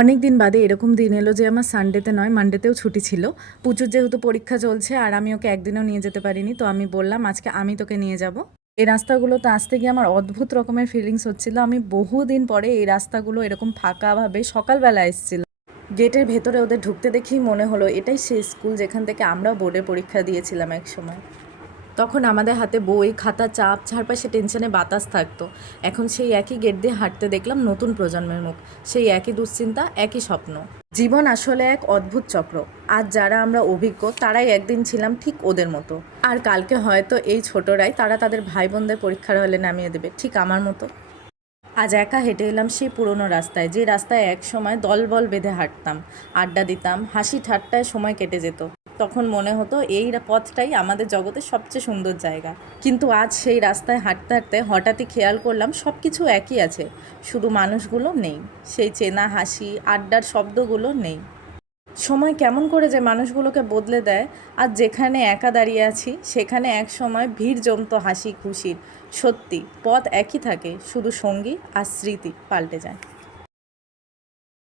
অনেক দিন বাদে এরকম দিন এলো যে আমার সানডেতে নয় মানডেতেও ছুটি ছিল। পুচুর যেহেতু পরীক্ষা চলছে আর আমি ওকে একদিনও নিয়ে যেতে পারিনি, তো আমি বললাম আজকে আমি তোকে নিয়ে যাব। এই রাস্তাগুলোতে আসতে গিয়ে আমার অদ্ভুত রকমের ফিলিংস হচ্ছিল। আমি বহুদিন পরে এই রাস্তাগুলো এরকম ফাঁকাভাবে সকালবেলা এসেছিলাম। গেটের ভেতরে ওদের ঢুকতে দেখেই মনে হলো এটাই সেই স্কুল যেখান থেকে আমরাও বোর্ডের পরীক্ষা দিয়েছিলাম এক সময়। তখন আমাদের হাতে বই খাতা, চাপ, চারপাশে টেনশনে বাতাস থাকতো। এখন সেই একই গেট দিয়ে হাঁটতে দেখলাম নতুন প্রজন্মের মুখ, সেই একই দুশ্চিন্তা, একই স্বপ্ন। জীবন আসলে এক অদ্ভুত চক্র। আজ যারা আমরা অভিজ্ঞ তারাই একদিন ছিলাম ঠিক ওদের মতো, আর কালকে হয়তো এই ছোটরাই তারা তাদের ভাই বোনদের পরীক্ষার হলে নামিয়ে দেবে ঠিক আমার মতো। আজ একা হেঁটে এলাম সেই পুরনো রাস্তায়, যে রাস্তায় এক সময় দলবল বেঁধে হাঁটতাম, আড্ডা দিতাম, হাসি ঠাট্টায় সময় কেটে যেত। তখন মনে হতো এই পথটাই আমাদের জগতের সবচেয়ে সুন্দর জায়গা। কিন্তু আজ সেই রাস্তায় হাঁটতে হাঁটতে হঠাৎই খেয়াল করলাম সব কিছু একই আছে, শুধু মানুষগুলো নেই। সেই চেনা হাসি, আড্ডার শব্দগুলো নেই। সময় কেমন করে যে মানুষগুলোকে বদলে দেয়। আর যেখানে একা দাঁড়িয়ে আছি সেখানে এক সময় ভিড় জমতো হাসি খুশির। সত্যি পথ একই থাকে, শুধু সঙ্গী আর স্মৃতি পাল্টে যায়।